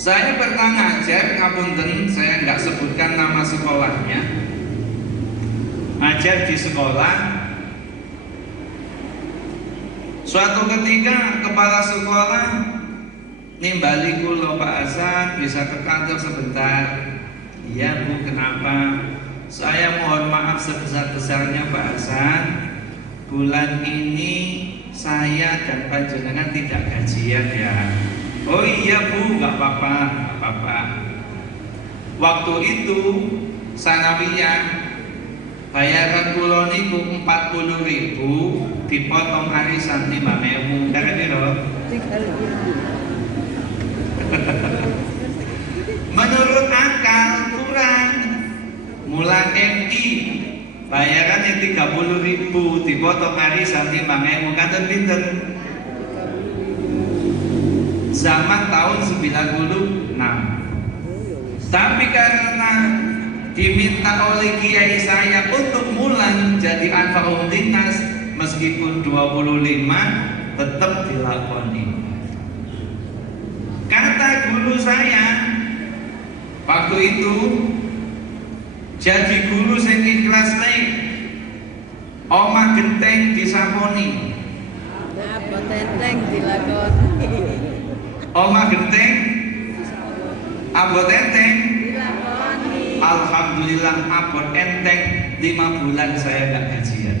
Saya pernah ngajar, ngapunten, saya nggak sebutkan nama sekolahnya. Ngajar di sekolah. Suatu ketika kepala sekolah nimbali kula, Pak Hasan bisa ke kantor sebentar. Iya Bu, kenapa? Saya mohon maaf sebesar-besarnya Pak Hasan. Bulan ini saya dan panjenengan tidak gajian ya. Oh iya Bu, nggak apa-apa, nggak apa-apa. Waktu itu sanawiyah bayaran kula niku 40.000 dipotong arisan 5.000. Kan piro? Menurut akal kurang. Mula MI bayarannya 30.000 dipotong arisan 5.000, kanten pinten? Zaman tahun 96. Tapi karena diminta oleh kiai saya untuk mulan jadi anfa'ul linnas, meskipun 25 tetap dilakoni. Kata guru saya waktu itu, jadi guru sing ikhlas nih, omah genteng disaponi, abot enteng dilakoni. Omah genteng, abot enteng Dilakoni. Alhamdulillah abot enteng 5 bulan saya nggak gajian.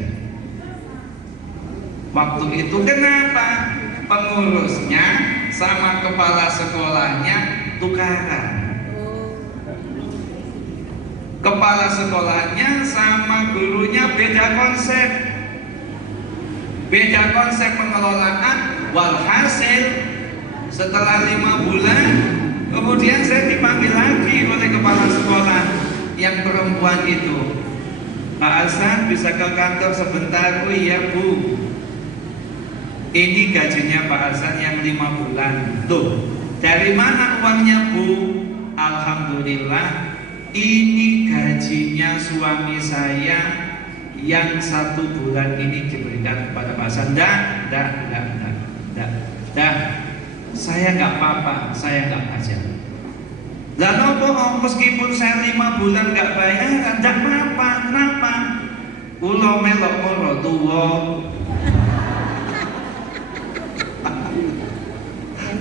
Waktu itu kenapa? Pengurusnya sama kepala sekolahnya tukaran. Kepala sekolahnya sama gurunya beda konsep. Beda konsep pengelolaan. Walhasil setelah 5 bulan kemudian saya dipanggil lagi oleh kepala sekolah yang perempuan itu. Pak Hasan bisa ke kantor sebentar? Oh iya Bu, ini gajinya Pak Hasan yang 5 bulan. Tuh, dari mana uangnya Bu? Alhamdulillah, ini gajinya suami saya yang 1 bulan ini diberikan kepada Pak Hasan. Dah, saya nggak apa-apa, saya nggak ngajar. Lalu meskipun saya 5 bulan nggak bayar, nggak apa-apa. Kenapa? Ulo melok moro tuwo.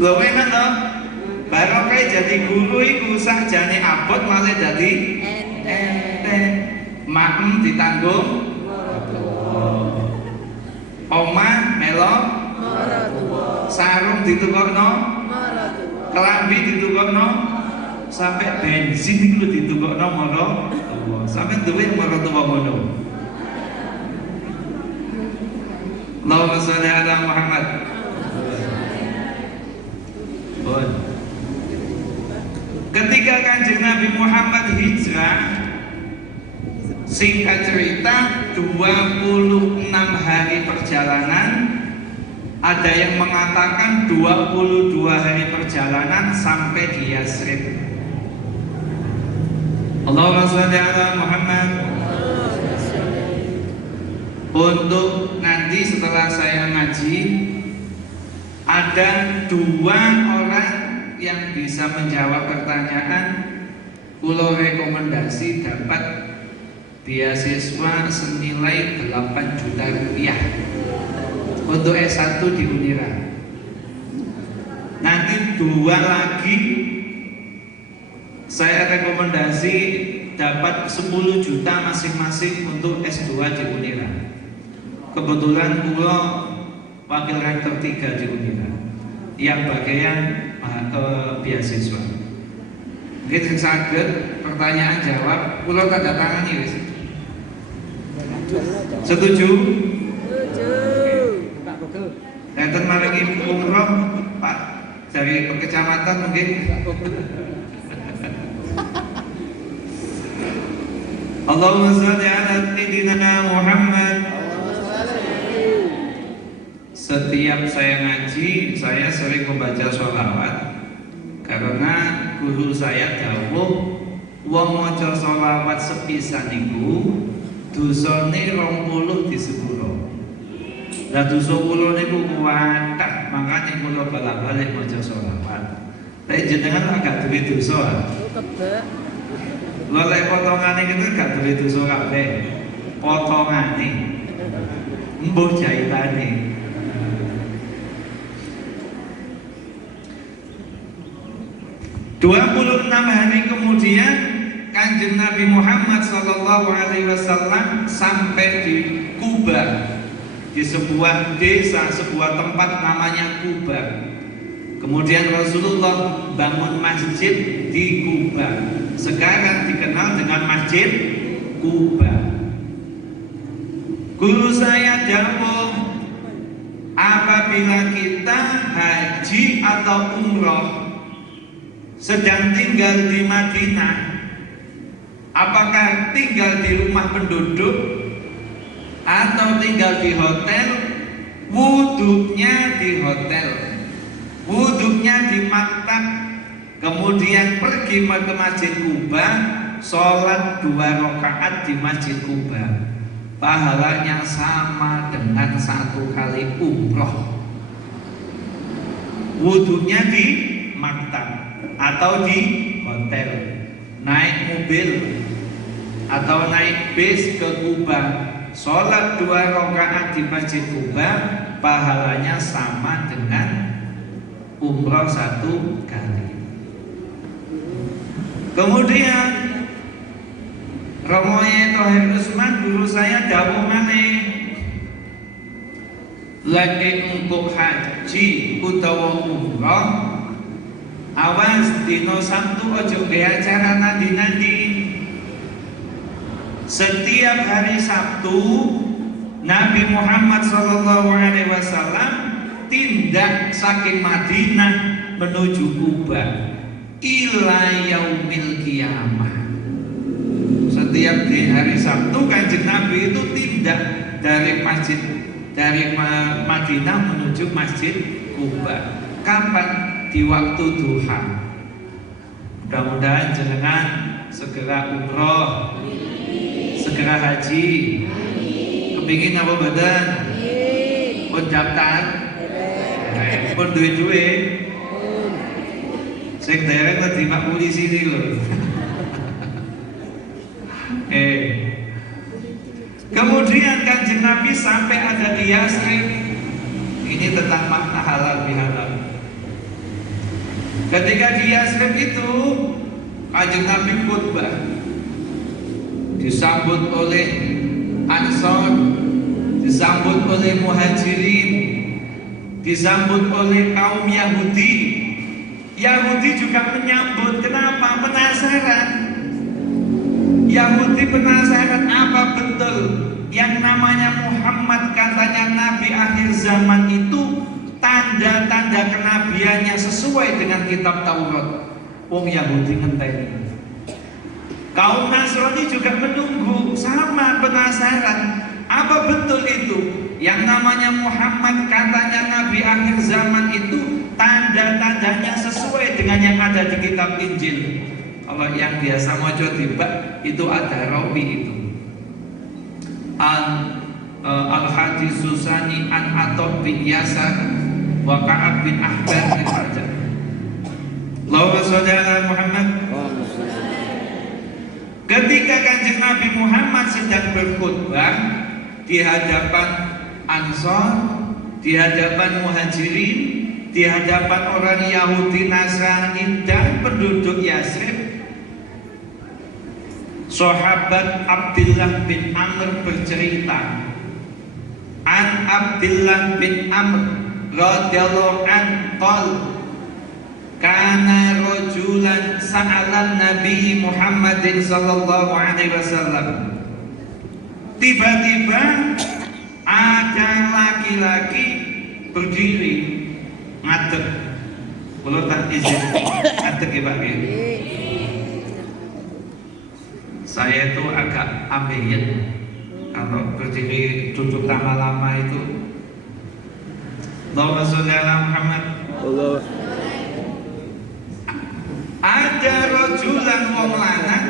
Lho enak toh? Baru kayak jadi guru iku sakjane abot malah jadi enteng. Makem ditanggung omah melok sarung ditukokno, kelambi ditukokno, sampai bensin itu ditukokno moro. Sampai duwe moro tuwa ngono. Allahumma sholli ala Muhammad. Ketika Kanjeng Nabi Muhammad hijrah, singkat cerita 26 hari perjalanan, ada yang mengatakan 22 hari perjalanan sampai di Yasrib. Allahumma sholli ala Muhammad. Untuk nanti setelah saya ngaji, ada 2 orang yang bisa menjawab pertanyaan. Kulo rekomendasi dapat beasiswa senilai 8 juta rupiah untuk S1 di Unira. Nanti 2 lagi saya rekomendasi dapat 10 juta masing-masing untuk S2 di Unira. Kebetulan kulo wakil rektor 3 di Unira yang bagian beasiswa. Mungkin saged pertanyaan jawab, kulo tanda tangani wis. Setuju? Enten maringi umroh Pak dari kecamatan mungkin. Allahumma sholli ala sayyidina Muhammad. Setiap saya ngaji, saya sering membaca sholawat karena guru saya dawuh wong maca sholawat sepisan niku dosane 20 disepuro. Lah dosa kula niku kuwathah, makane kula balik-balik maca sholawat. Tapi jenengan agak duwe dosa. Kebak. Lha lek potongane kita gak duwe dosa kabeh. Potongane. Mbuh jahitane. ...26 hari kemudian Kanjeng Nabi Muhammad Sallallahu Alaihi Wasallam sampai di Kuba, di sebuah desa, sebuah tempat namanya Kuba. Kemudian Rasulullah bangun masjid di Kuba. Sekarang dikenal dengan Masjid Kuba. Guru saya dawuh, apabila kita haji atau umroh sedang tinggal di Madinah, apakah tinggal di rumah penduduk atau tinggal di hotel, wudhunya di hotel, wudhunya di maktab, kemudian pergi ke Masjid Kuba, sholat 2 rakaat di Masjid Kuba, pahalanya sama dengan 1 kali umroh. Wudhunya di maktab atau di hotel, naik mobil atau naik bis ke Kuba, sholat 2 rakaat di Masjid Kuba, pahalanya sama dengan umroh 1 kali. Kemudian Romoye Thohir Usman guru saya dawuh maneh, lagi untuk haji utawa umroh, awas dino Sabtu ojo gawe acara nandi-nandi. Setiap hari Sabtu Nabi Muhammad Sallallahu Alaihi Wasallam tindak saking Madinah menuju Kuba ila yaumil qiyamah. Setiap di hari Sabtu Kanjeng Nabi itu tindak dari Madinah menuju Masjid Kuba. Kapan? Di waktu duha. Mudah-mudahan jenengan segera umroh, segera haji. Kepingin apa badan? Pun daftar, pun duit-duit. Sing dereng tadi Pak Polisi ini loh. Kemudian Kanjeng Nabi sampai ada di Yasrib. Ini tentang makna halal bihalal. Ketika di Yasrib itu Kanjeng Nabi khutbah, disambut oleh Ansor, disambut oleh Muhajirin, disambut oleh kaum Yahudi. Yahudi juga menyambut. Kenapa? Penasaran. Yahudi penasaran apa betul yang namanya Muhammad, katanya Nabi akhir zaman itu, tanda-tanda kenabiannya sesuai dengan kitab Taurat. Wong Yahudi ngenteni. Kaum Nasrani juga menunggu, sama penasaran. Apa betul itu? Yang namanya Muhammad, katanya Nabi akhir zaman itu, tanda-tandanya sesuai dengan yang ada di kitab Injil. Kalau yang biasa mojo tiba itu ada rawi itu. Al-Hadis Susani an Atop bin Yasar wa Ka'ab bin Ahbar bin Raja. Allahumma sholli ala Muhammad. Ketika Kanjeng Nabi Muhammad sedang berkhutbah di hadapan Ansor, di hadapan Muhajirin, di hadapan orang Yahudi, Nasrani dan penduduk Yasrib, sahabat Abdullah bin Amr bercerita, an Abdullah bin Amr radhiyallahu an qol kana rajulan sa'alan Nabi Muhammadin sallallahu alaihi wasallam. Tiba-tiba ada laki-laki berdiri ngadeg. Kalau tak izin ngadeg ya Pak. Saya itu agak ambil kalau berdiri duduk lama-lama itu. Allahumma sholli ala Muhammad. Allah. Ada rojulan wong lanang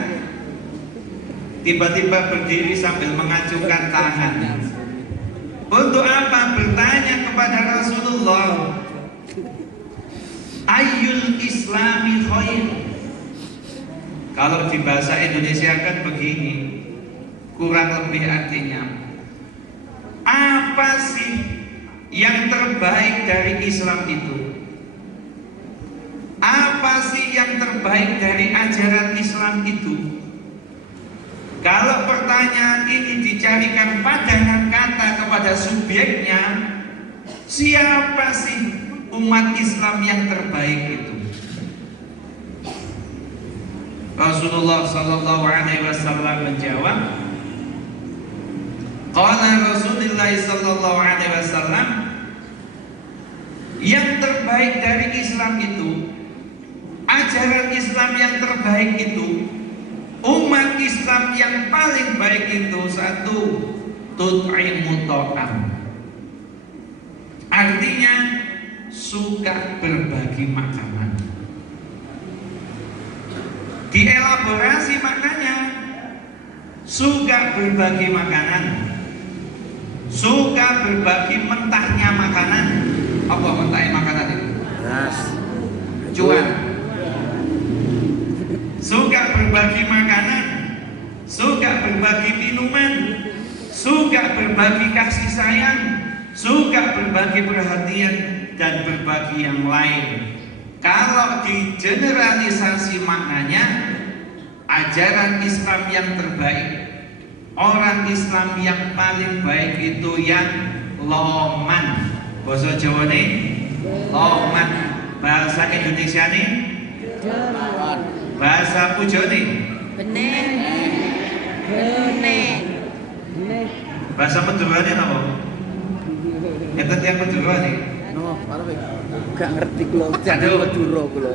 tiba-tiba berdiri sambil mengacungkan tangannya. Untuk apa? Bertanya kepada Rasulullah, Ayyul Islami khair. Kalau di bahasa Indonesia kan begini, kurang lebih artinya, apa sih yang terbaik dari Islam itu? Apa sih yang terbaik dari ajaran Islam itu? Kalau pertanyaan ini dicarikan padanan kata kepada subjeknya, siapa sih umat Islam yang terbaik itu? Rasulullah sallallahu alaihi wasallam menjawab, qala Rasulullah sallallahu alaihi wasallam, yang terbaik dari Islam itu, ajaran Islam yang terbaik itu, umat Islam yang paling baik itu, satu, tut'imu ta'am. Artinya suka berbagi makanan. Dielaborasi maknanya, suka berbagi makanan, suka berbagi mentahnya makanan. Apa mentahnya makanan itu? Beras. Cuan. Suka berbagi makanan, suka berbagi minuman, suka berbagi kasih sayang, suka berbagi perhatian, dan berbagi yang lain. Kalau digeneralisasi maknanya, ajaran Islam yang terbaik, orang Islam yang paling baik itu yang loman. Bahasa Jawa nih loman, bahasa Indonesia nih bahasa Pujo nih Benen. Benen. bahasa Madura nih apa? Itu yang Madura nih. No, gak ngerti kula. Aduh. Madura kula.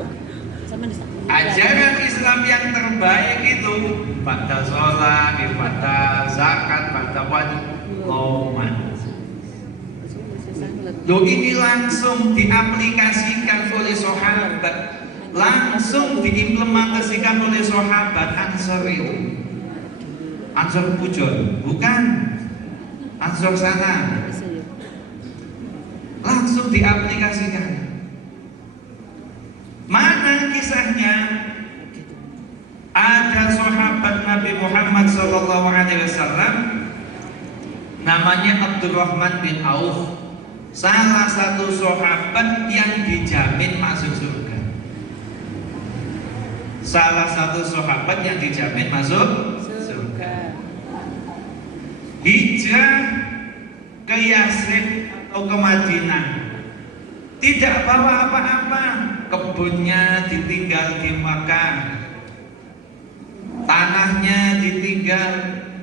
Ajaran Islam yang terbaik itu pada sholat, pada zakat, pada wajib loman. Loh, ini langsung diaplikasikan oleh sahabat, langsung diimplementasikan oleh sahabat Ansor itu. Ansor Pujon, bukan Ansor sana. Langsung diaplikasikan. Mana kisahnya? Ada sahabat Nabi Muhammad SAW, namanya Abdurrahman bin Auf, salah satu sahabat yang dijamin masuk surga. Salah satu sahabat yang dijamin masuk surga. Hijrah ke Yasrib atau ke Madinah, tidak bawa apa-apa, kebunnya ditinggal di Makkah, tanahnya ditinggal,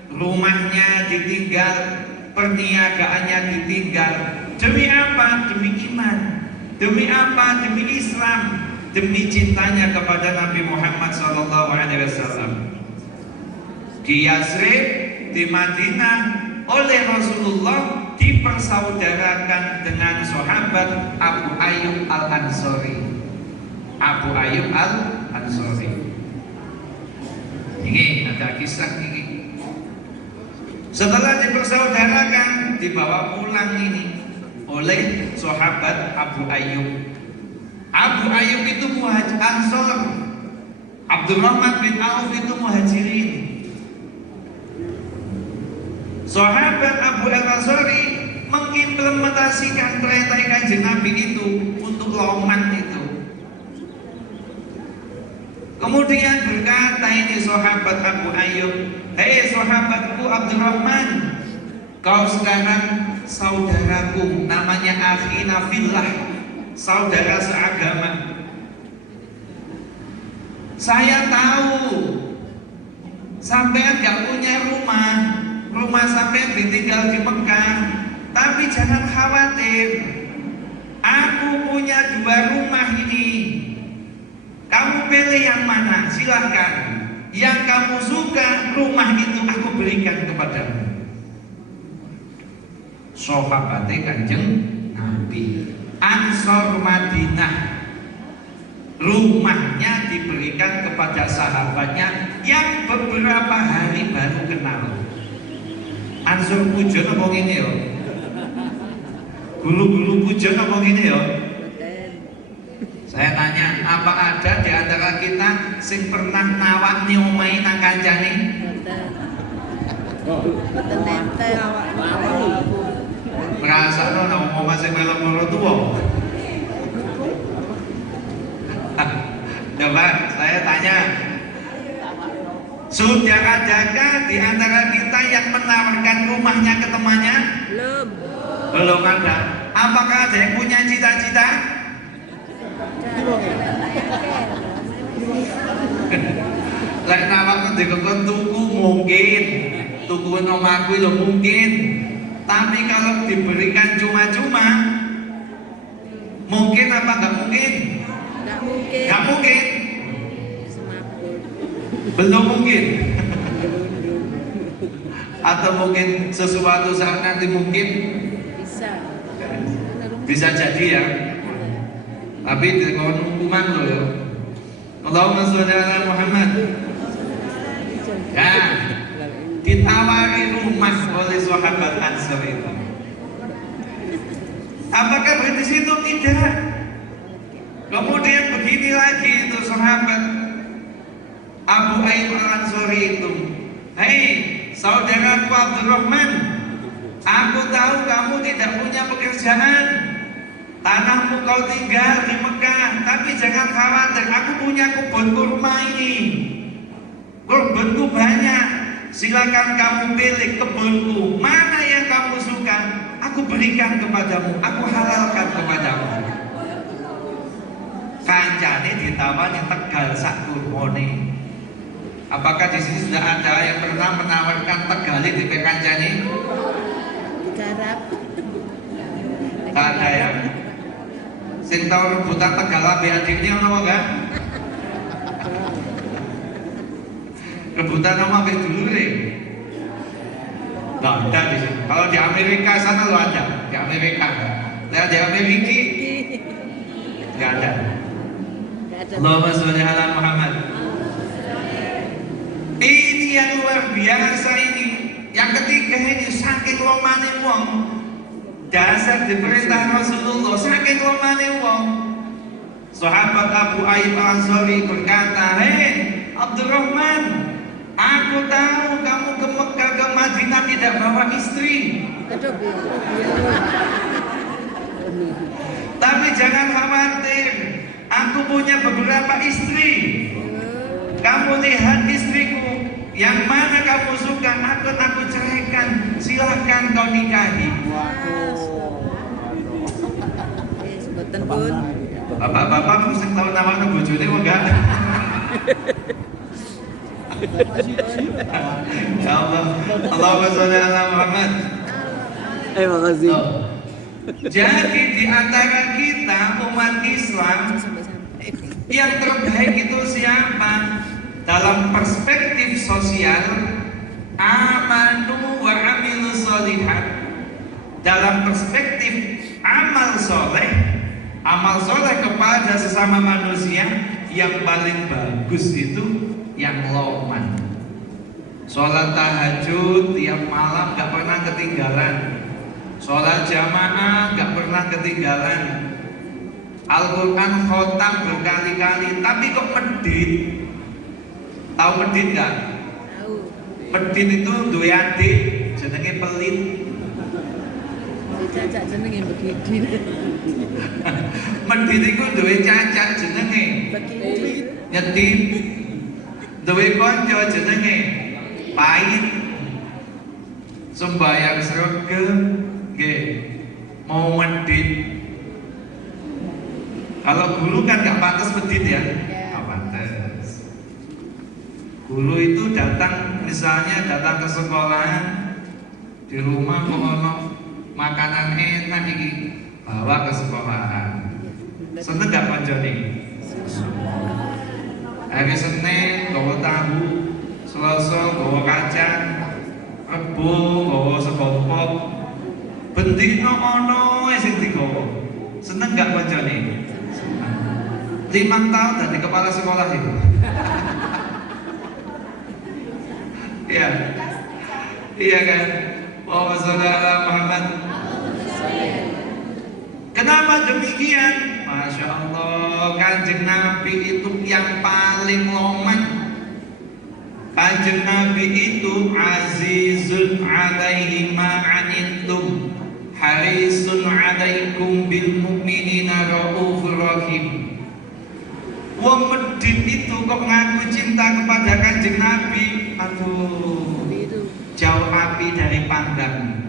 rumahnya ditinggal, perniagaannya ditinggal. Demi apa? Demi iman. Demi apa? Demi Islam. Demi cintanya kepada Nabi Muhammad SAW. Di Yasrib, di Madinah, oleh Rasulullah dipersaudarakan dengan sahabat Abu Ayyub Al-Ansori. Abu Ayyub Al-Ansori. Ini ada kisah ini. Setelah dipersaudarakan, dibawa pulang ini oleh sahabat Abu Ayyub. Abu Ayyub itu muhajir Ansor, Abdurrahman bin Auf itu muhajirin. Sahabat Abu Al-Ansori mengimplementasikan perintah Kanjeng Nabi itu untuk loman itu. Kemudian berkata ini sahabat Abu Ayyub, hei sahabatku Abdurrahman, kau sekarang saudaraku, namanya akhina fillah, saudara seagama. Saya tahu sampean gak punya rumah, rumah sampean ditinggal di Mekah, tapi jangan khawatir, aku punya 2 rumah ini. Kamu pilih yang mana? Silahkan. Yang kamu suka, rumah itu aku berikan kepadamu. Sahabatnya Kanjeng Nabi, Ansor Madinah, rumahnya diberikan kepada sahabatnya yang beberapa hari baru kenal. Ansor Pujon apa gini ya? Gulu-gulu Pujon apa gini ya? Saya tanya, apa ada di antara kita sing pernah nawakni omahe nang kancane? Boten nenten. Ngrasakno nang omah sing melu loro tuwa. Coba saya tanya, sudah adakah di antara kita yang menawarkan rumahnya ke temannya? Belum. Belum ada. Apakah ada yang punya cita-cita? Lek nawak dikon tuku mungkin, tukuin omahku itu mungkin. Tapi kalau diberikan cuma-cuma, mungkin apa nggak mungkin? Nggak mungkin. Nggak mungkin. Semaput. Belum mungkin. Atau mungkin sesuatu saat nanti mungkin Bisa. bisa jadi ya. Tapi dengan hukuman lo ya. Allahumma sholli ala Muhammad. Ya, ditawari rumah oleh sahabat Ansor itu. Apakah berhenti situ? Tidak. Kemudian begini lagi itu sahabat Abu Ayyub Al-Ansori itu. Hei, saudaraku Abdurrahman, aku tahu kamu tidak punya pekerjaan. Tanahmu kau tinggal di Mekah, tapi jangan khawatir, aku punya kebun kurma ini. Kebunku banyak, silakan kamu pilih kebunku. Mana yang kamu suka, aku berikan kepadamu, aku halalkan kepadamu. Kancane ditawani Tegal sak kurmone. Apakah di sini sudah ada yang pernah menawarkan Tegal di kancane? Garap. Tak ada ya. Sing tau rebutan Tegal ambek adiknya ono enggak? Rebutan sama ambek dulure. Nggak ada di sini. Kalau di Amerika sana lo ada, di Amerika. Nah, di Amerika nggak ada. Nggak ada. Allahumma sholli ala Muhammad. Ini yang luar biasa ini. Yang ketiga ini saking lomane wong. Dasar diperintah Rasulullah saking lomane wong. Sahabat Abu Ayyub Al-Ansori berkata, "Hei Abdurrahman, aku tahu kamu ke Mekah ke Madinah tidak bawa istri. Aduh, Tapi jangan khawatir, aku punya beberapa istri. Kamu lihat istriku, yang mana kamu suka akan aku ceraikan. Silahkan kau nikahi." Boten pun. Bapak-bapak mesti tahu nama bojone enggak? Ya Allah, Allahumma sholli ala Muhammad. Makasih. Oh. Jadi di antara kita umat Islam yang terbaik itu siapa? Dalam perspektif sosial, amanu wa amilu sholihat. Dalam perspektif amal soleh kepada sesama manusia, yang paling bagus itu yang loman. Sholat tahajud tiap malam gak pernah ketinggalan. Sholat jamaah gak pernah ketinggalan. Al-Quran khotam berkali-kali. Tapi kok medit? Tahu medit gak? Tahu. Medit itu duwe adik jenenge pelit. Cacak jenenge begini. Medit itu duwe cacat jenenge Begini. nyetit. Duwe konco jenenge pahit. Sembayang sregep nggih mau medit. Kalau guru kan gak pantas medit ya. Gak pantas. Guru itu datang, misalnya datang ke sekolahan, di rumah kok ono makanan enak iki, bawa ke sekolahan. Seneng gak kancane? Hari Senin bawa tahu, Selasa bawa kacang, Rebo bawa sekompok, bendino ono sing digawa. Seneng gak kancane? Seneng. 5 tahun dari kepala sekolah itu. Iya. Iya kan? Allahumma sholli ala Muhammad. Kenapa demikian? Masya Allah, Kanjeng Nabi itu yang paling loman. Kanjeng Nabi itu azizun alaihi ma'anittum harisun alaikum bil mu'minina raufur rahim. Wong medit itu kok ngaku cinta kepada Kanjeng Nabi, aduh, jauh api dari panggang.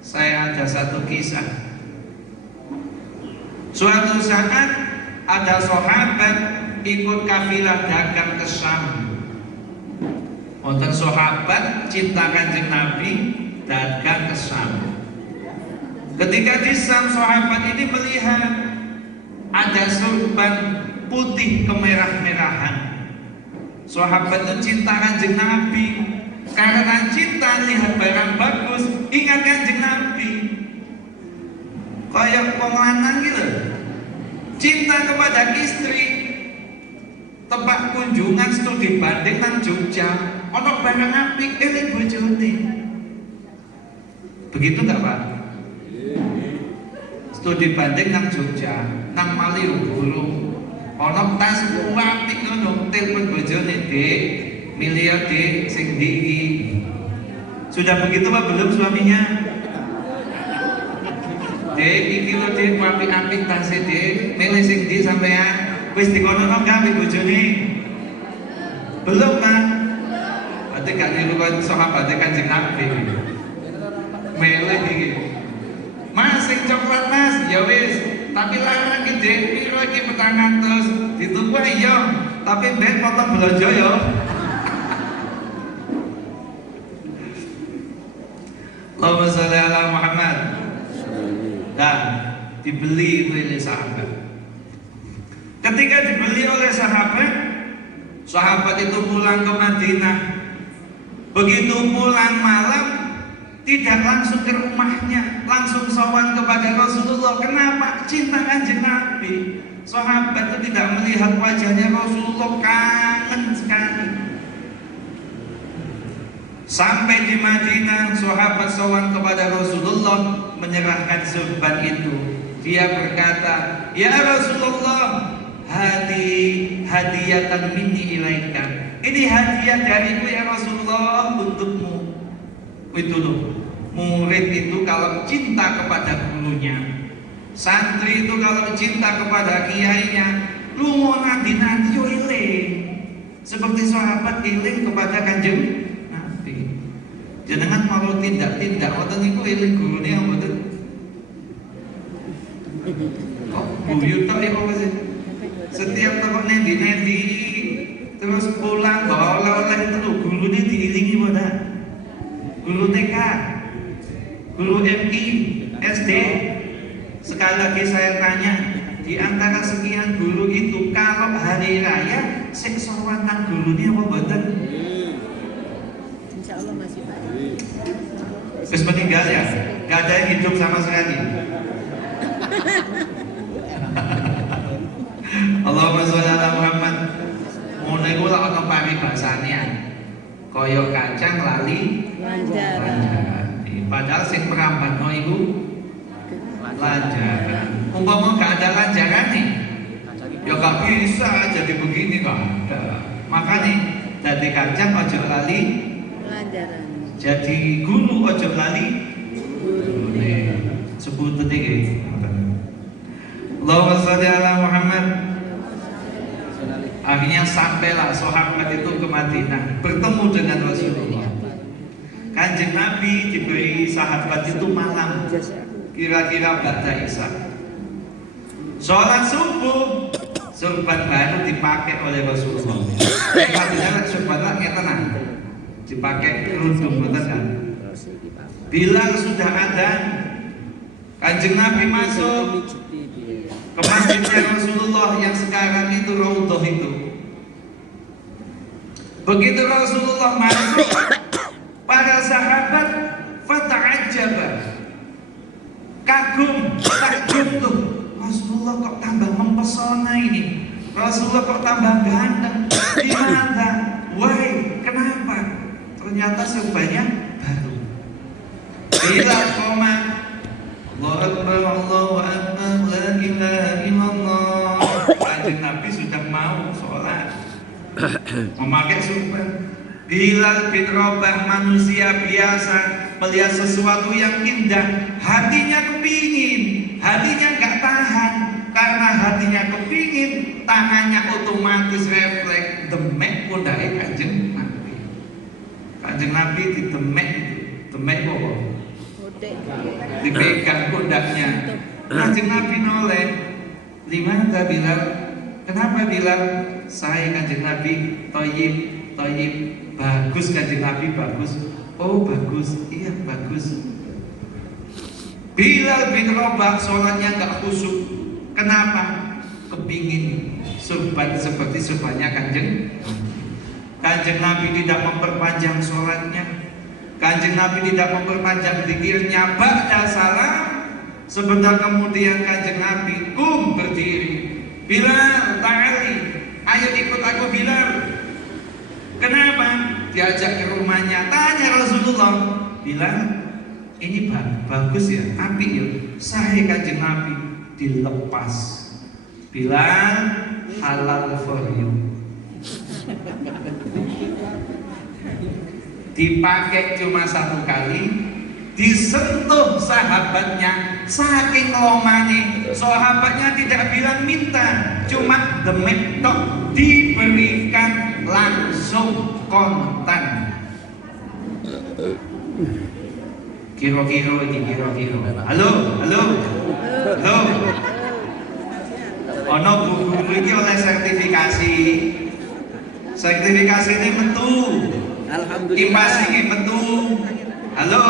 Saya ada satu kisah. Suatu saat ada sahabat ikut kafilah dagang ke Syam. Wonten sahabat cinta Kanjeng Nabi dagang ke Syam. Ketika di Syam, sahabat ini melihat ada sorban putih kemerah-merahan. Sahabat itu cinta Kanjeng Nabi. Karena cinta lihat barang bagus, ingat Kanjeng Nabi. Kayak wong lanang gitu. Cinta kepada istri. Tempat kunjungan studi banding nang Jogja, ono barang apik eling bojone. Begitu enggak, Pak? Studi banding nang Jogja, nang Malioboro. Ono tas apik ngono, telepon bojone, "Dik, milih Dik sing ndi iki?" Sudah begitu Pak belum suaminya? Dek, iki lho Dek, apik-apik tas Dek, milih sing ndi sampean? Wis dikono nang gawe bojone. Belum Pak? Berarti gak niru kan sahabat Kanjeng Nabi. Milih iki. Mas sing coklat Mas, ya wis, tapi larang iki Dek, piro iki 400? Dituku iya, tapi ben potong belanja ya. Allahumma sholli ala Muhammad. Dan dibeli oleh sahabat. Ketika dibeli oleh sahabat, sahabat itu pulang ke Madinah. Begitu pulang malam, tidak langsung ke rumahnya, langsung sowan kepada Rasulullah. Kenapa? Cinta Kanjeng Nabi. Sahabat itu tidak melihat wajahnya Rasulullah, kangen sekali. Sampai di Madinah, sahabat sowan kepada Rasulullah, menyerahkan sorban itu. Dia berkata, "Ya Rasulullah, hadiyatan minni ilaika." Ini hadiah dariku ya Rasulullah untukmu. Itu loh, murid itu kalau cinta kepada gurunya, santri itu kalau cinta kepada kiainya, lu mau nanti yo iling. Seperti sahabat iling kepada Kanjeng Nabi. Jenengan mau tindak-tindak wonten niku eling gurune apa mboten? Kok guyu tok ya kok sih? Setiap toko nendi-nendi terus pulang bawa oleh-oleh itu lho, gurune diilingi mboten? Guru TK, guru MI, SD. Sekali lagi saya tanya, di antara sekian guru itu kalau hari raya sing sowan nang gurune apa mboten? Insya Allah masih Pak. Terus meninggal ya? Gak ada yang hidup sama sekali. Allahumma sholli ala Muhammad. Ngono iku lak ana paribasane. Kaya kacang lali lanjaran. Padahal sing merambano iku lanjaran. Umpama gak ada lanjaran nih, ya gak bisa jadi begini kok. Makanya dadi kacang ojo lali Lanjaran. jadi guru ojo lali gurune. Sebut iki. Allahumma sholli ala Muhammad. Akhirnya sampailah sahabat itu ke Madinah, bertemu dengan Rasulullah. Kanjeng Nabi diberi sahabat itu malam, kira-kira ba'da isya. Sholat subuh, sorban baru dipakai oleh Rasulullah. Padahal sorban lagi tenang, dipakai kerudung betul. Bila sudah ada, Kanjeng Nabi masuk ke masjidnya Rasulullah yang sekarang itu Raudhah itu. Begitu Rasulullah masuk, para sahabat fata'ajjaba, kagum, takjub tuh. Rasulullah kok tambah mempesona ini. Rasulullah kok tambah ganteng. Gimana? Woi, kenapa? Ternyata sorbannya baru. Bila koma Allahu Akbar, Allahu Akbar, la ilaha illallah. Kanjeng Nabi sudah mau sholat, memakai surban. Bilal bin Rabah manusia biasa melihat sesuatu yang indah, hatinya kepingin, hatinya nggak tahan. Karena hatinya kepingin, tangannya otomatis refleks demek pundake Kanjeng Nabi. Kanjeng Nabi didemek, demek apa? Dipegang pundaknya. Kanjeng Nabi noleh, "Limana Bilal? Kenapa Bilal?" "Saya Kanjeng Nabi toyib, toyib." "Bagus Kanjeng Nabi, bagus." "Oh bagus, iya bagus." Bilal bin Rabah sholatnya nggak khusyuk. Kenapa? Kepingin surban seperti surbannya Kanjeng Nabi tidak memperpanjang sholatnya. Kanjeng Nabi tidak memperpanjang zikirnya. Ba'da salam, sebentar kemudian Kanjeng Nabi berdiri. "Bilal, ta'ali, ayo ikut aku Bilal." Kenapa? Diajak ke rumahnya. Tanya Rasulullah, "Bilal, ini bagus ya, apik ya?" "Sahih Kanjeng Nabi." Dilepas. "Bilal, halal for you." Dipakai cuma 1 kali, disentuh sahabatnya, saking lomane sahabatnya tidak bilang minta, cuma demek tok, diberikan langsung kontan. Kira-kira ini kira-kira. Halo. Ono buku ini oleh sertifikasi. Sertifikasi ini metu. Alhamdulillah. Kipas ini metu. Halo.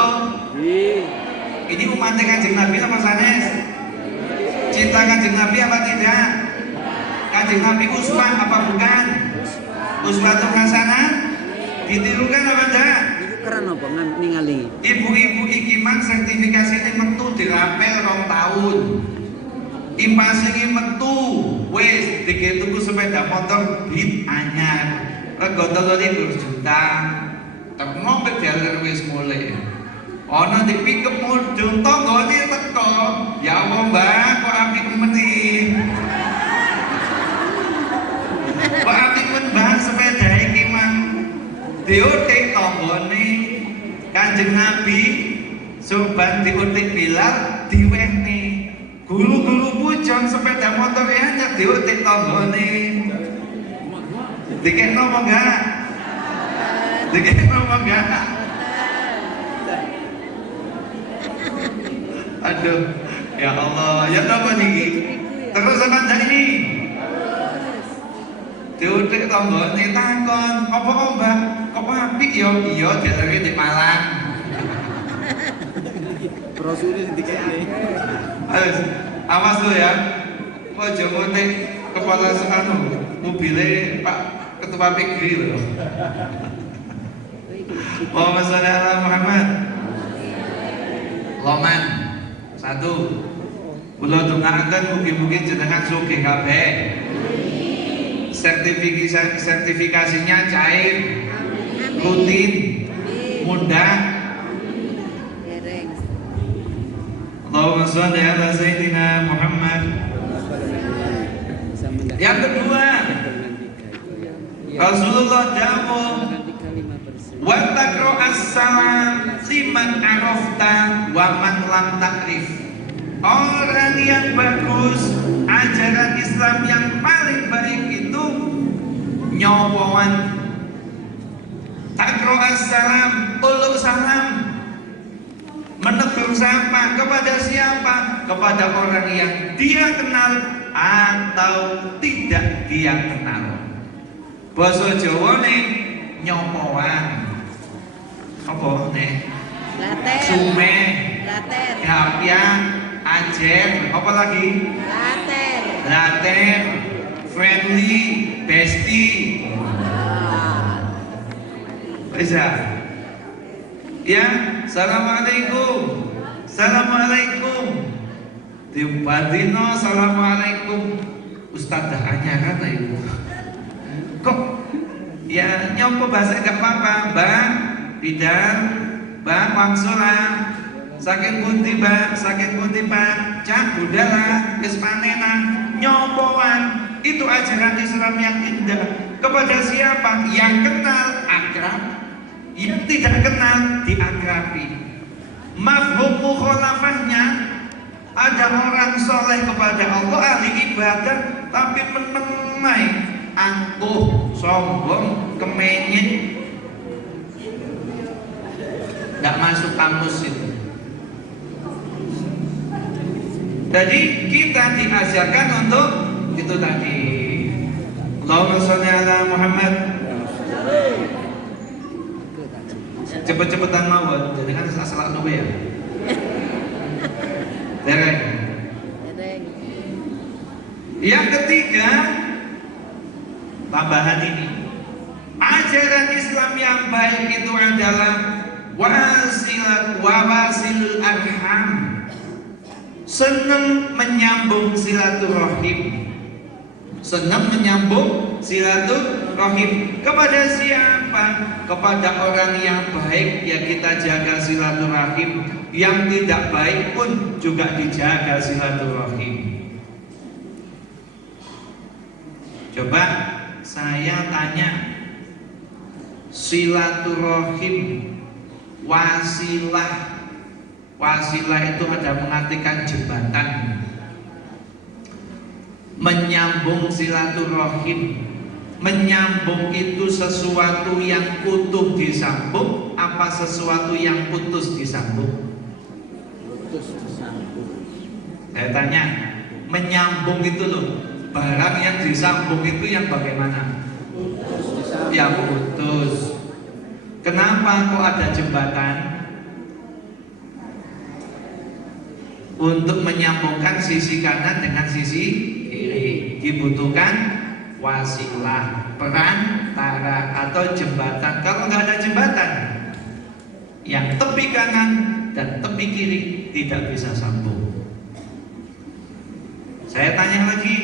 Ini umatnya Kanjeng Nabi apa sanes? Cinta Kanjeng Nabi apa tidak? Kanjeng Nabi uswah apa bukan? Uswatun hasanah? Ditirukan apa enggak? Keren apa ningali? Ibu-ibu iki mang sertifikasi ini metu dirapel 2 tahun. Impas ini metu wis diketuku sepeda motor Beat anyar. Rego 3 juta. Terno bedaler wis mulai. Ana di pickup mudhun tanggane teko. Ya Allah Mbak, kok apik meneh. Kok apik men Mbak sepeda iki mang. Diotek tanggane Kanjeng Nabi surban diotek Bilal diwehne. Guru-guru pujon sepeda motor ya hanya diotek tanggane. Dikekno apa enggak? Dikekno apa enggak? Aduh, ya Allah, ya apa niki? Terus apa ini? Diotek tanggane takon, apa Mbak? Kok apik ya? Iya, delenge di Malang. Rasulnya dikene. Awas lo ya. Ojo ngotek kepala anu mobilnya Pak Ketua Pegri loh. Allahumma sholli ala Muhammad. Loman 1. Kula dongaaken mugi-mugi jenengan sugih kabeh. Sertifikasinya cair, rutin, mudah. Allahumma sholli ala Sayyidina Muhammad. Yang kedua, Rasulullah dawuh, "Wa taqra as-salam liman arafta wa man lam ta'rif." Orang yang bagus, ajaran Islam yang paling baik itu nyowoan. Taqra as-salam, uluk salam, menegur sapa kepada siapa? Kepada orang yang dia kenal atau tidak dia kenal. Basa Jawane nyopoan. Apa nih? Laten. Sume, Laten. Gapya, Ajen, apa lagi? Laten. Laten, friendly, bestie. Bisa? Ya, assalamualaikum. Assalamualaikum. Tiupadino, assalamualaikum. Ustadzah anyaran ibu. Kok ya nyompo bahasa gak apa-apa, Bang. Bidang, Bang Wangsula. Saking pundi, Bang, saking pundi, Pak. Cak budala, wis panena, nyompoan. Itu ajaran Islam yang indah. Kepada siapa? Yang kenal akrab, yang tidak kenal diakrabi. Mafhum mukhalafahnya, ada orang soleh kepada Allah, ahli ibadah, tapi menengai, angkuh, sombong, kemenyet, tidak masuk kamus itu. Jadi kita diajarkan untuk itu tadi. Allahumma sholli ala Muhammad. Cepet-cepetan mawon, jadi kan salah nuwe ya. Dereng. Yang ketiga, tambahan ini, ajaran Islam yang baik itu adalah wasil arham, senang menyambung silaturahim, senang menyambung silaturahim. Kepada siapa? Kepada orang yang baik ya kita jaga silaturahim, yang tidak baik pun juga dijaga silaturahim. Coba saya tanya, silaturahim, wasilah itu ada mengartikan jembatan. Menyambung silaturahim, menyambung itu sesuatu yang utuh disambung apa sesuatu yang putus disambung? Putus disambung. Saya tanya, menyambung itu loh, barang yang disambung itu yang bagaimana? Yang putus. Kenapa kok ada jembatan? Untuk menyambungkan sisi kanan dengan sisi kiri dibutuhkan wasilah, perantara atau jembatan. Kalau nggak ada jembatan, yang tepi kanan dan tepi kiri tidak bisa sambung. Saya tanya lagi,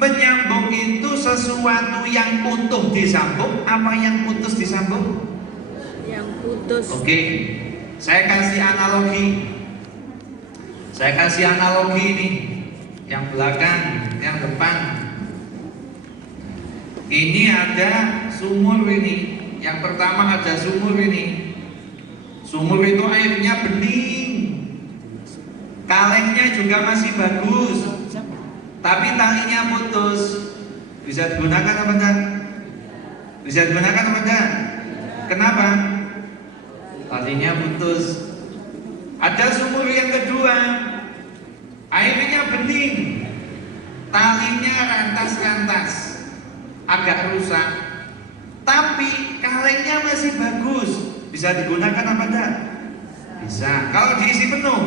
menyambung itu sesuatu yang utuh disambung apa yang putus disambung? Yang putus. Oke, saya kasih analogi. Saya kasih analogi ini, yang belakang, yang depan. Ini ada sumur ini. Yang pertama ada sumur ini. Sumur itu airnya bening, kalengnya juga masih bagus, tapi talinya putus. Bisa digunakan apa enggak? Bisa digunakan apa enggak? Kenapa? Talinya putus. Ada sumur yang kedua, airnya bening, talinya rantas-rantas, agak rusak, tapi kalengnya masih bagus. Bisa digunakan apa enggak? Bisa. Kalau diisi penuh?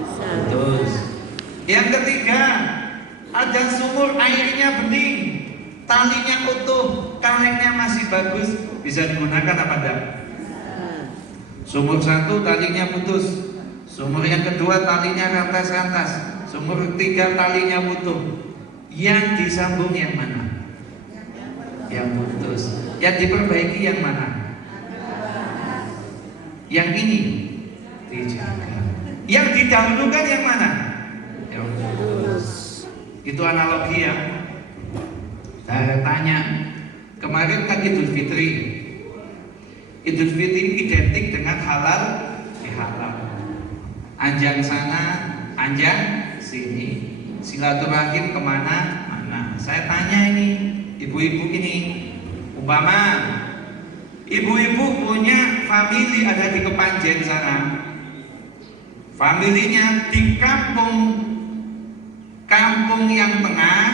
Bisa. Putus. Yang ketiga, ada sumur airnya bening, talinya utuh, kalengnya masih bagus. Bisa digunakan apa enggak? Sumur satu talinya putus, sumur yang kedua talinya rantas-rantas, sumur ketiga talinya putus. Yang disambung yang mana? Yang putus. Yang diperbaiki yang mana? Yang ini dijaga. Yang didahulukan yang mana? Yang putus. Itu analogi ya. Saya tanya, kemarin kan Idul Fitri. Idul Fitri identik dengan halal bihalal. Anjang sana, anjang sini. Silaturahim kemana? Mana? Saya tanya ini, ibu-ibu ini, umpama ibu-ibu punya famili ada di Kepanjen sana. Familinya di kampung yang tengah,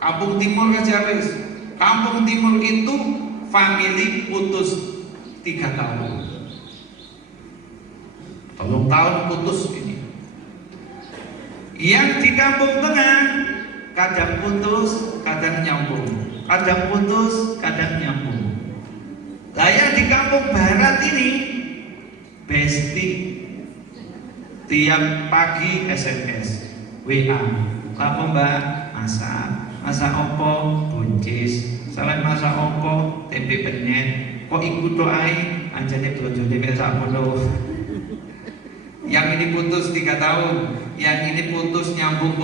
kampung timur aja wis. Kampung timur itu famili putus 3 tahun. 3 tahun putus ini. Yang di kampung tengah kadang putus, kadang nyambung. Kadang putus, kadang nyambung. Lah yang di kampung barat ini besti, tiap pagi SMS, WA. Apa mbak? Masak opo? Buncis. Selain masak opo? Tempe penyet. Kok ikut doai anjane blonjone mek sakmono. Yang ini putus 3 tahun, Yang ini putus nyambung,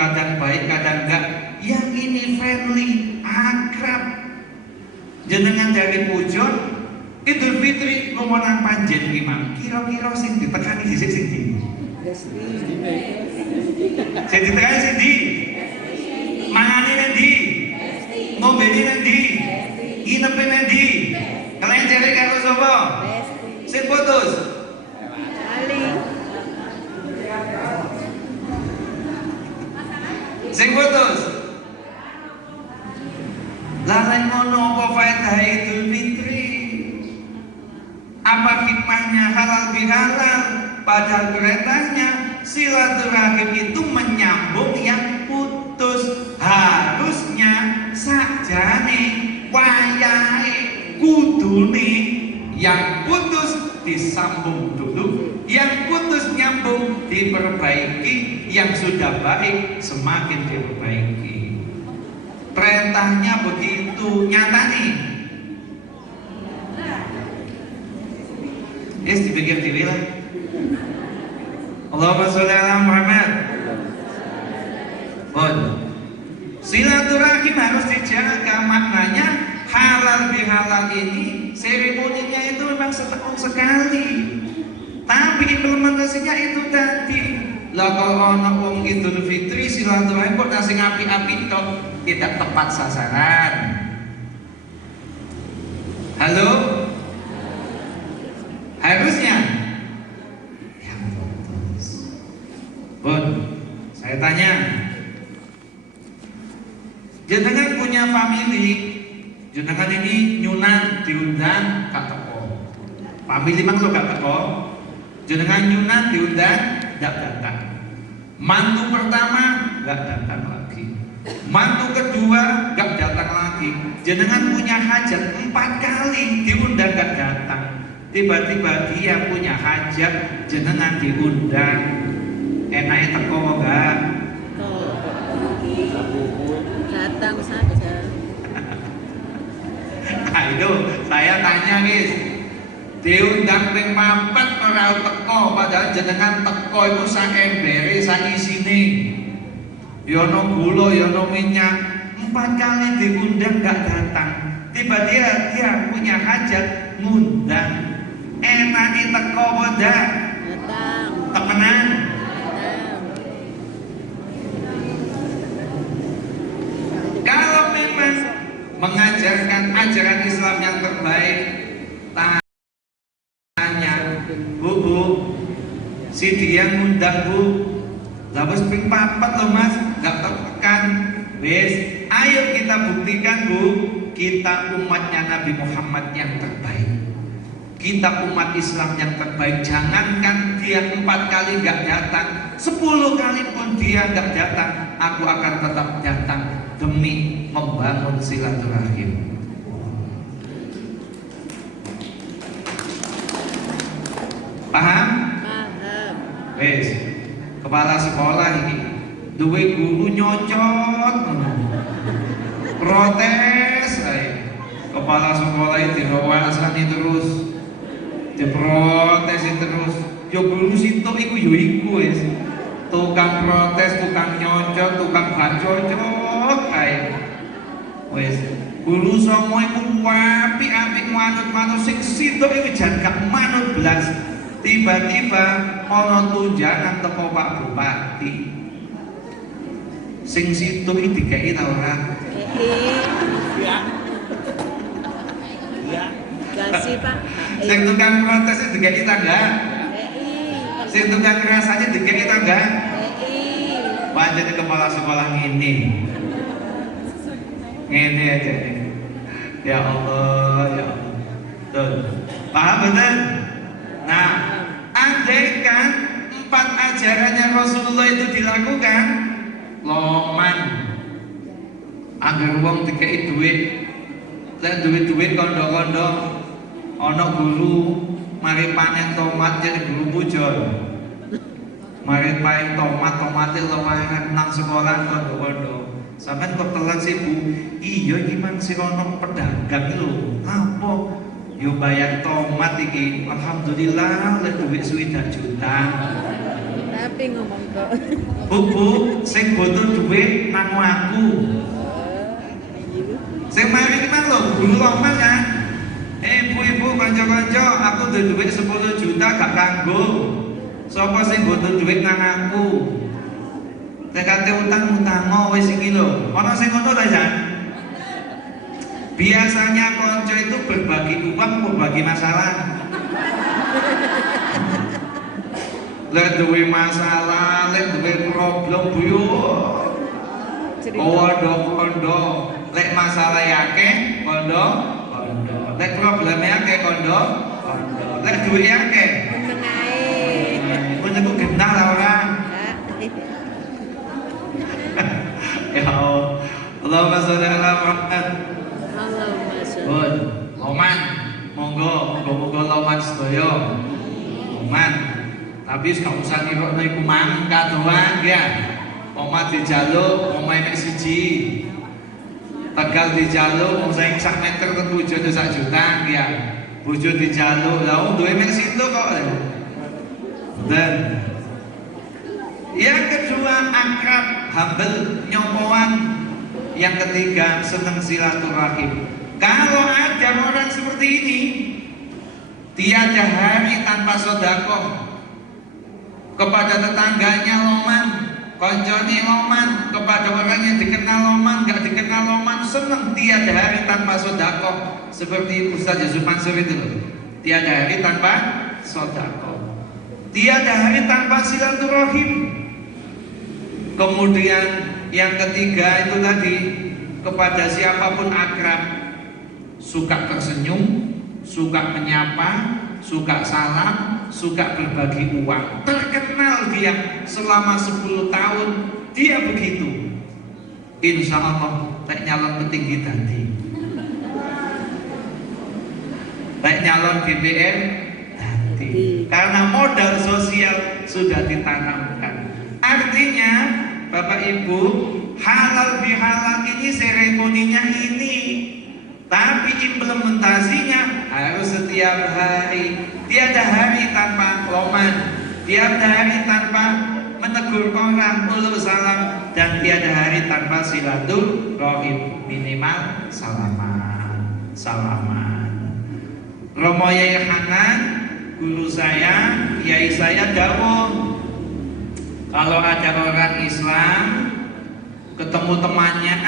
kadang baik, kadang enggak. Yang ini friendly, akrab. Jenengan dari Pujon, Idul Fitri ngomong panjen imam. Kira-kira sing ditekani sing ndi? Sing ditekani sing ndi? Mangane ndi? Ngombene ndi? Inepe ndi? Kalian cari karo sapa? Sing putus. Ali. Sing putus. Lalai ngono apa faedah Idul Fitri? Apa hikmahnya halal bihalal? Padahal perintahnya silaturahim itu menyambung yang putus. Harusnya sakjane wayahe kudune yang putus disambung dulu, yang putus nyambung diperbaiki, yang sudah baik semakin diperbaiki. Perintahnya begitu nyata nih. Dipikir diri lah. Allahumma sholli ala Muhammad. Silaturahim harus dijaga, maknanya halal bihalal ini seremoninya itu memang setahun sekali, tapi implementasinya itu tadi. Lah kalau ana wong Idul Fitri silaturahim kok nasi api-api kok tidak tepat sasaran. Halo? Harusnya yang putus. Bun, saya tanya, jenengan punya family, jenengan ini nyunan diundang gak teko. Family mang lo gak teko. Jenengan nyunan diundang gak datang. Mantu pertama gak datang lagi. Mantu kedua gak datang lagi. Jenengan punya hajat 4 kali diundang gak datang. Tiba-tiba dia punya hajat, jenengan diundang. Enaknya teko enggak? Datang saja. Nah itu saya tanya guys, diundang ping 4 ora teko, padahal jenengan teko itu sak embere sak isine. Ya ono gula, ya ono minyak. 4 kali diundang gak datang. Tiba-tiba dia punya hajat ngundang. Enaknya teko boda. Datang. Temenan. Kalau memang mengajarkan ajaran Islam yang terbaik, tanya, Bu, si dia ngundang Bu, labus ping 4 loh Mas, gak tekan, wes, ayo kita buktikan Bu, kita umatnya Nabi Muhammad yang terbaik, kita umat Islam yang terbaik. Jangankan dia 4 kali gak datang, 10 kali pun dia gak datang, aku akan tetap datang demi membangun silaturahim. Paham? Paham. Wes, kepala sekolah ini duwe guru nyocot, protes, kepala sekolah itu diwasani terus, diprotes terus. Yo guru situ iku yo iku wes, tukang protes, tukang nyocot, tukang bacocok kae. Wes, guru songo iku apik-apik manut-manut sing situ iku jan gak manut blas. Tiba-tiba ana tunjangan teko Pak Bupati. Sing situ iki dikeki ta ora? Ya. Ya. Kasih Pak. Sing tukang protes itu dikeki ta enggak? Sing tukang rasanya dikeki ta enggak? Pancen kepala sekolah ngene. Ngene aja nih. Ya Allah, ya Allah. Tuh. Paham betul? Nah, andaikan 4 ajarannya Rasulullah itu dilakukan, loman. Agar wong dikei duit, lan duit-duit kondo-kondo, ana guru mari panen tomat jadi guru Pujon. Mari panen tomat-tomate lumayan nang sekolah kondo-kondo. Sampai kok telat sih Bu? Iya gimana sih ono pedagang lho. Apa? Yo bayar tomat iki. Alhamdulillah le duit 1 juta. Tapi ngomong kok. Bu, sing butuh duit nang aku. Sing mari iki mang lho, guru loman kan. Ibu-ibu kanca-kanca, aku duwe duit 10 juta gak kanggo. Sapa sing butuh duit nang aku? Tekate utang-utango wis iki lho. Ana sing ngono ta, Jan? Biasanya konco itu berbagi uang, berbagi masalah. Lek duwe masalah, lek duwe problem buyo. Kondo, lek masalah yake, kondo. Lek problem yake, kondo. Lek duwe yake. Menengae. Menyeku genah lah orang. Ya Allah. Allahumma sholli ala Muhammad. Allahumma sholli. Bun, Loman, monggo Loman sedaya. Loman. Tapi gak usah nirokno iku mangkat doang ya. Omah dijaluk, omah mek siji. Tegal dijaluk, wong sing sak meter tetu bojo sak juta ya. Bojo dijaluk, lha wong duwe mek situ kok. Dan yang kedua akrab, humble, nyopoan. Yang ketiga senang silaturahim. Kalau ada orang seperti ini, tiada hari tanpa sedekah kepada tetangganya loman, koncone loman, kepada orang yang dikenal loman, gak dikenal loman, senang tiada hari tanpa sedekah. Seperti Ustaz Yusuf Mansur itu loh. Tiada hari tanpa sedekah. Tiada hari tanpa silaturahim. Kemudian yang ketiga itu tadi, kepada siapapun akrab, suka tersenyum, suka menyapa, suka salam, suka berbagi uang. Terkenal dia selama 10 tahun, dia begitu. Insya Allah tak nyalon petinggi tadi, tak nyalon BBM tadi, karena modal sosial sudah ditanamkan. Artinya Bapak Ibu, halal bihalal ini seremoninya ini, tapi implementasinya harus setiap hari. Tiada hari tanpa loman, tiada hari tanpa menegur orang, ulul salam, dan tiada hari tanpa silaturahim, minimal salaman. Romo Yai Hanan, guru saya, kiai saya dawuh, kalau ada orang Islam ketemu temannya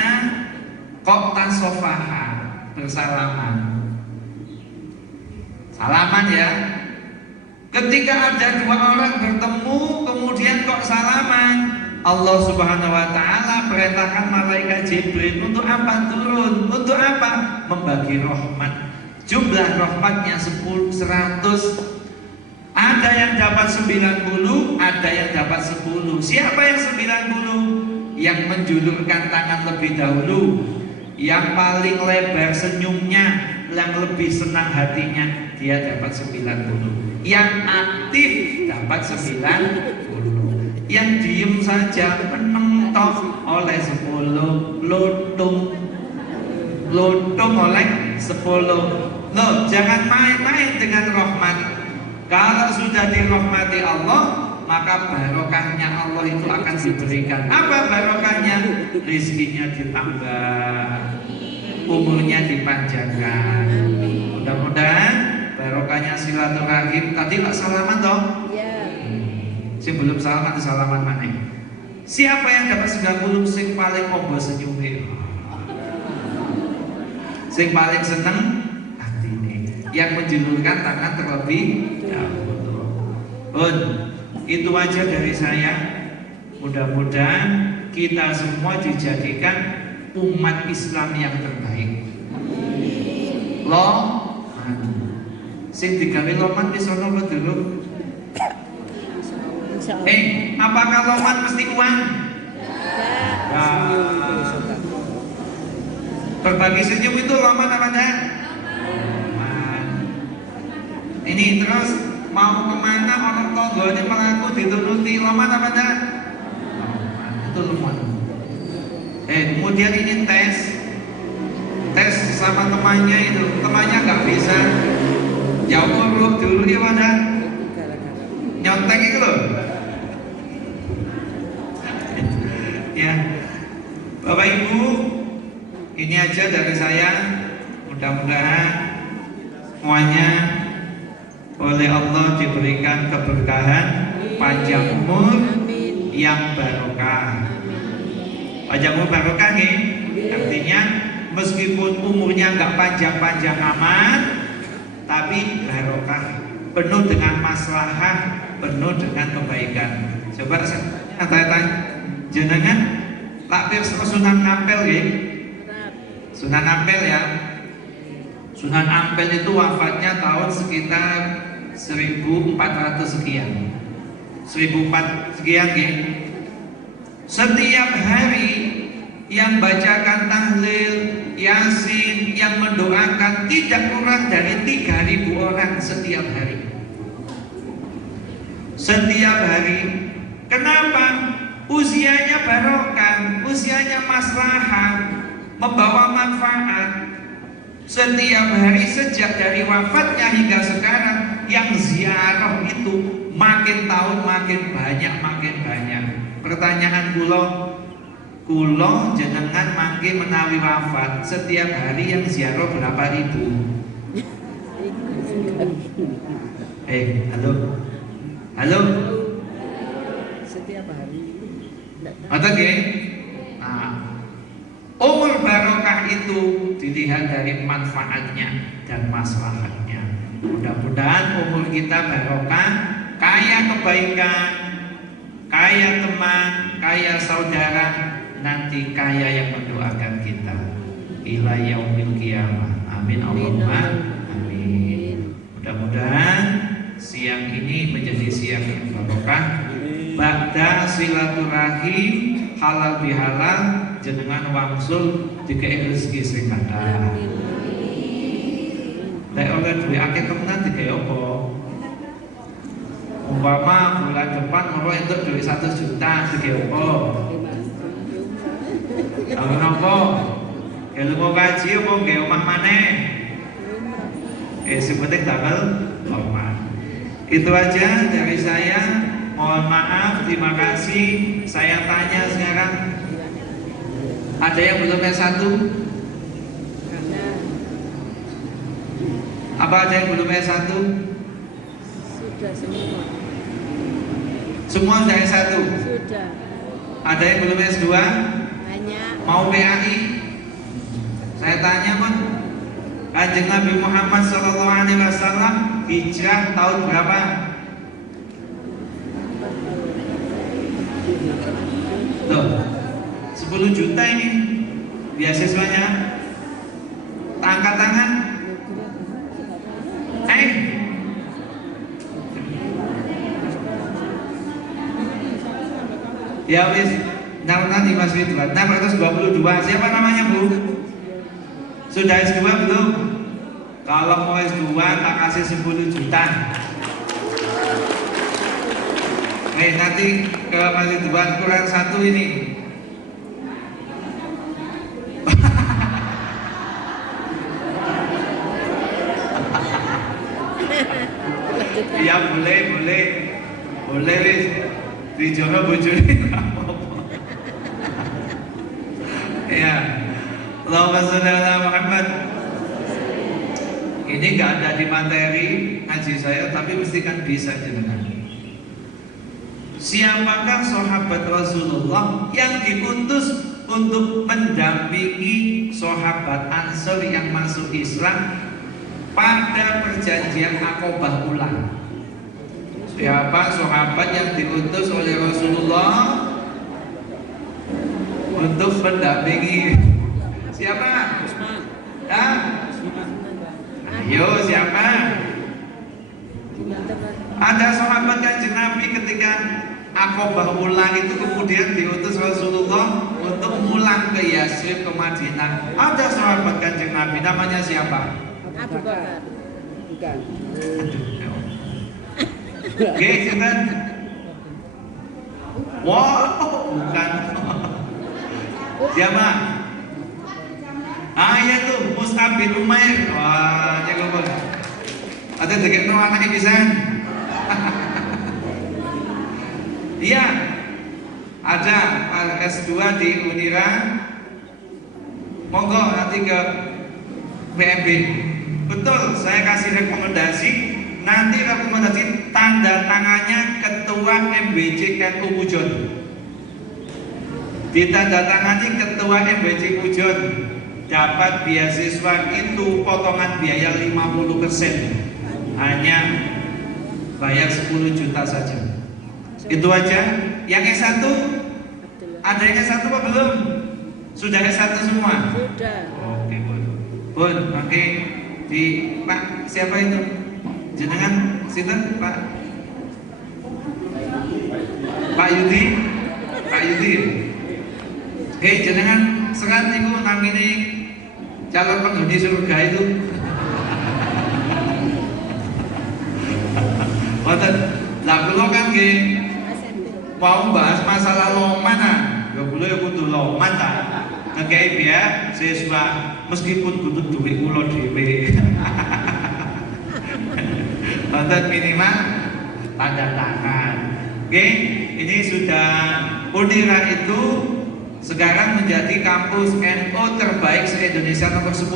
kok tasofaha, bersalaman. Salaman ya. Ketika ada dua orang bertemu kemudian kok salaman, Allah Subhanahu wa taala perintahkan malaikat Jibril untuk apa turun? Untuk apa? Membagi rahmat. Jumlah rahmatnya 100. Ada yang dapat 90, ada yang dapat 10. Siapa yang 90? Yang menjulurkan tangan lebih dahulu, yang paling lebar senyumnya, yang lebih senang hatinya, dia dapat 90. Yang aktif dapat 90. Yang diem saja menentok oleh 10. Luntung oleh 10. Loh, jangan main-main dengan rahmat. Kalau sudah dirahmati Allah, maka barokahnya Allah itu akan diberikan. Apa barokahnya? Rizkinya ditambah, umurnya dipanjangkan. Mudah-mudahan barokahnya silaturahim. Tadi tak salaman toh? Iya. Sebelum salaman mana? Siapa yang dapat 90? Sing paling ombo senyume, sing paling seneng hatine, yang menjulurkan tangan terlebih dahulu. Itu aja dari saya. Mudah-mudahan kita semua dijadikan umat Islam yang terbaik. Loman, sing digawe loman wis ana apa durung? Apakah loman mesti uang? Berbagi senyum itu loman apa enggak? Loman. Ini terus mau kemana orang tonggolnya mengaku dituruti, loman apa enggak? Loman, itu loman. Kemudian ini tes sama temannya itu, temannya nggak bisa jauh dulu ya pada nyontek itu loh. Ya, Bapak Ibu, ini aja dari saya. Mudah-mudahan semuanya oleh Allah diberikan keberkahan, panjang umur yang barokah. Panjang umur barokah nih, artinya meskipun umurnya nggak panjang-panjang amat, tapi barokah, penuh dengan maslahah, penuh dengan kebaikan. Coba saya tanya, jenengan takbir Sunan Ampel ya? Sunan Ampel ya. Sunan Ampel itu wafatnya tahun sekitar 1400 sekian. 1400 sekian ya. Setiap hari yang bacakan tahlil, yasin, yang mendoakan tidak kurang dari 3000 orang setiap hari. Setiap hari. Kenapa? Usianya barokah, usianya maslahah, membawa manfaat. Setiap hari sejak dari wafatnya hingga sekarang, yang ziarah itu makin tahun makin banyak. Pertanyaan kulo jenengan mangke menawi wafat, setiap hari yang ziarah berapa ribu? Halo. Setiap hari. Ngoten nggih? Nah, umur barokah itu dilihat dari manfaatnya dan maslahatnya. Mudah-mudahan umur kita barokah, kaya kebaikan, kaya teman, kaya saudara, nanti kaya yang mendoakan kita ila yaumil qiyamah. Amin Allahumma amin. Mudah-mudahan siang ini menjadi siang yang barokah. Ba'da silaturahim halal bihalal, jenengan wangsul dikei rezeki sing kathah. Lek oleh duwe akeh temenan dikei apa? Umpama bulan depan mau entuk duit 1 juta dikei apa? Tahun apa? Ilmu kaji apa nggih omah maneh? Sing penting damel omah. Itu aja dari saya. Mohon maaf, terima kasih. Saya tanya sekarang, ada yang belum S1? Apa ada yang belum S1? Sudah semua. Semua sudah S1? Sudah. Ada yang belum S2? Banyak. Mau PAI? Saya tanya pun, Kanjeng Nabi Muhammad SAW hijrah tahun berapa? Loh, 10 juta ini beasiswanya. Angkat tangan. Ya wis, nanti Mas Ridwan 622. Siapa namanya Bu? Sudah S2 belum? Kalau mau S2 tak kasih 10 juta. Nanti ke Mas Ridwan kurang 1 ini. Ya boleh wis. Dijono bojone apa-apa. Ya. Allahumma sholli ala Muhammad. Ini nggak ada di materi ngaji saya, tapi mesti kan bisa jenengan. Siapakah sahabat Rasulullah yang diutus untuk mendampingi sahabat Ansor yang masuk Islam pada perjanjian Aqabah Ula? Siapa sahabat yang diutus oleh Rasulullah untuk mendampingi? Siapa? Ya? Ayo siapa? Ada sahabat Kanjeng Nabi ketika Aqabah Ula itu kemudian diutus Rasulullah untuk pulang ke Yasrib ke Madinah. Ada sahabat Kanjeng Nabi namanya siapa? Abu Bakar. Bukan. Oke, silakan. Bukan. Siapa? Ya tuh Mus'ab bin Umair. Wah, jago banget. Ada deketno anaknya pisan. Iya. Ada S2 di Unira, monggo nanti ke PMB. Betul, saya kasih rekomendasi. Nanti rekomendasi tanda tangannya Ketua MBC NU Pujon. Ditandatangani Ketua MBC Pujon, dapat beasiswa itu potongan biaya 50%, hanya bayar 10 juta saja. Itu aja. Yang S1 ada yang S1 apa belum? Sudah S1 semua? Sudah. Oke, Bun, oke. Di Pak siapa itu? Jenengan sinten Pak? Pak Yudi? Pak Yudi. Oke, jenengan serat niku namine calon penghuni surga itu. Wonten, lah kula kan nggih mau bahas masalah loman ah. Ya kula ya kudu loman ta. Ngekei beasiswa meskipun kudu duit kula dhewe. Wonten minimal tanda tangan. Oke, ini sudah Unira itu sekarang menjadi kampus NU terbaik se-Indonesia nomor 10.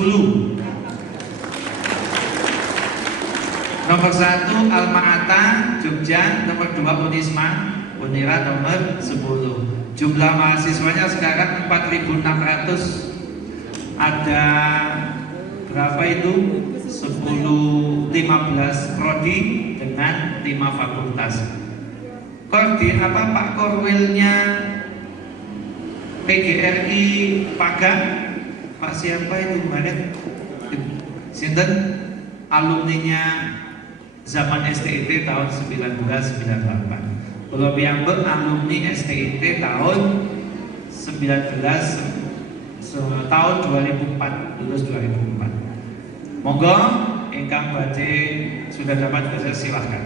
Nomor 1 Alma-Ata Jogja, nomor 2 Unisma, Unira nomor 10. Jumlah mahasiswanya sekarang 4.600. Ada berapa itu? 15 prodi dengan 5 fakultas. Pak Korwilnya PGRI Pagang, Pak siapa itu kemarin? Sinten? Alumninya zaman STIT tahun 1998. Kalau piyambak alumni STIT tahun 2004, lulus 2004. Monggo ingkang badhe sudah dapat saya silahkan.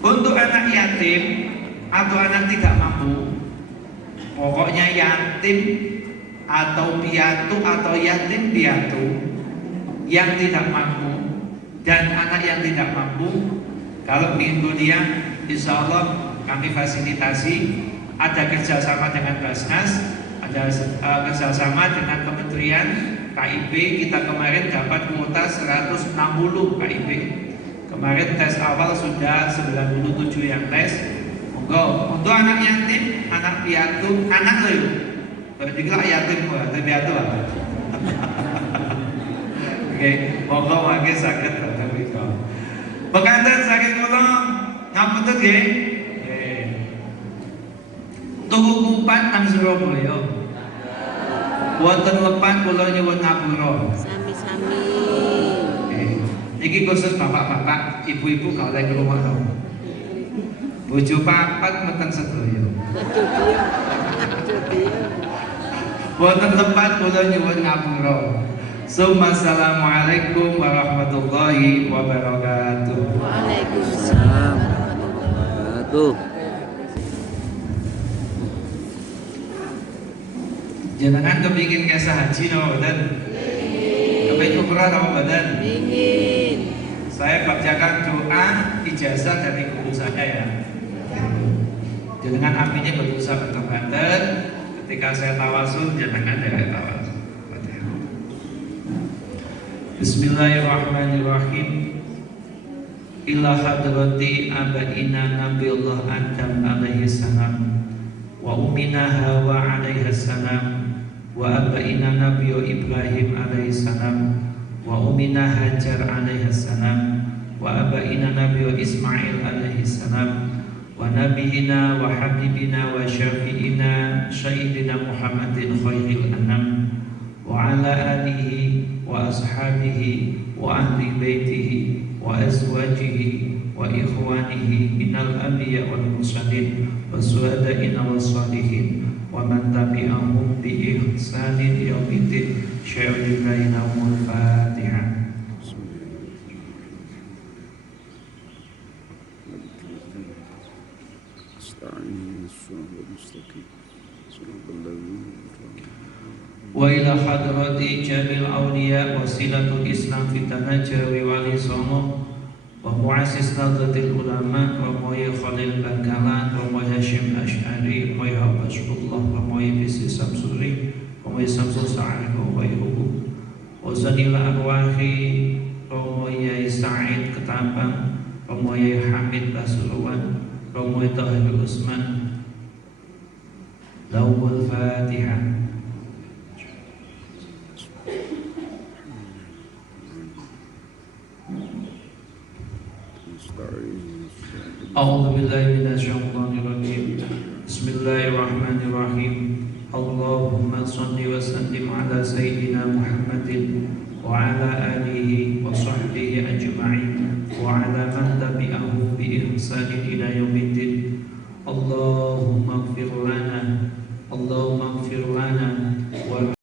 Untuk anak yatim atau anak tidak mampu, pokoknya yatim atau piatu atau yatim piatu yang tidak mampu dan anak yang tidak mampu, kalau ingin kuliah, insya Allah kami fasilitasi. Ada kerjasama dengan Basnas, ada kerjasama dengan Kementerian KIP. Kita kemarin dapat kuota 160 KIP. Kemarin tes awal sudah 97 yang tes. Monggo untuk anak yatim, anak piatu, anak loh. Berarti kalau yatim atau piatu apa? Oke, monggo mangke saged datang mriko. Bekantan saking kula ngapunten nggih. Tuku kupat nang Surabaya. Wonten lepat kula nyuwun ngapura. Sami-sami. Niki khusus bapak-bapak, ibu-ibu kalau lagi rumah tau. Bojo papat meten sedaya. Aduh dia. Wonten lepat kula nyuwun ngapura. Assalamualaikum warahmatullahi wabarakatuh. Waalaikumsalam warahmatullahi wabarakatuh. Jenengan kepingin ngesah haji napa mboten? Kepingin umrah napa mboten? Ingin. Saya bacakan doa ijazah dari guru saya ya. Jenengan aminnya berusaha banter-banter. Ketika saya tawasul, jenengan dari tawasul. Bismillahirrahmanirrahim. Ila hadrati abaina Nabiullah Adam alaihi salam wa ummina Hawa alaihi salam wa abaina Nabi Ibrahim alaihi salam wa ummina Hajar alaihi salam wa abaina Nabi Ismail alaihi salam wa nabiyina wa habibina wa syafi'ina sayyidina Muhammadin khairil anam wa ala alihi wa ashabihi wa ahli baitihi wa azwajihi wa ikhwanihi minal anbiya wal mursalin wa suhadaina wa salihin wa man tabi'ahum bi ihsanin yaumiddin. Syai'ul Fatihah. Wa ila hadrati jamil awliya wasilatul islam fitanajawi wali somo ومؤسس نهضة العلماء وموي خليل بنكالان وموي هاشم أشعري وموي حافظ الله وموي بيسي سمسوري وموي سمسو سعيد وغيره وزن إلى أرواح وموي سعيد كتابان وموي حميد بسروان وموي طاهر عثمان له الفاتحة. أعوذ بالله من الشيطان الرجيم. بسم الله الرحمن الرحيم. اللهم صل وسلم على سيدنا محمد وعلى آله وصحبه